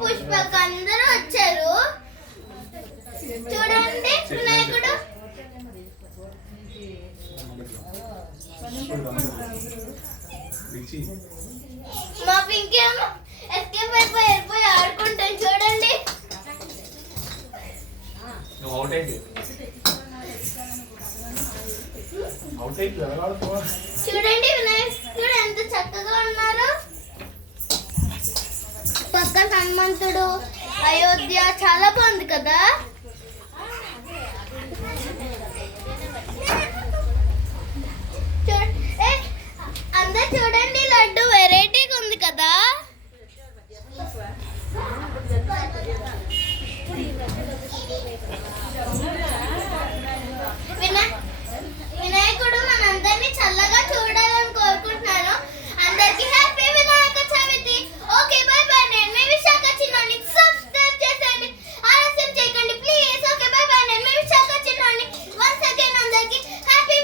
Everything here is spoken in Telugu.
పుష్పక్ అందరూ వచ్చారు. చూడండి వినాయకుడు. మా పింకి ఎస్కేప్ అయిపోయి వెళ్ళిపోయి ఆడుకుంటాను చూడండి. నువ్వు అవుట్ ఎలాడుకోవా చూడండి వినాయకుడు ఎంత చక్కగా ఉన్నారు. పక్కన హనుమంతుడు అయోధ్య చాలా బాగుంది కదా. వినాయకుడు మనందరినీ చల్లగా చూడాలని కోరుకుంటున్నాను. అందరికీ happy Vinayaka Chavithi. Okay bye bye నేను మీ విశాఖ చిన్నాని సబ్స్క్రైబ్ చేసేయండి. ప్లీజ్ ఓకే బై బై నేను మీ అందరికీ హ్యాపీ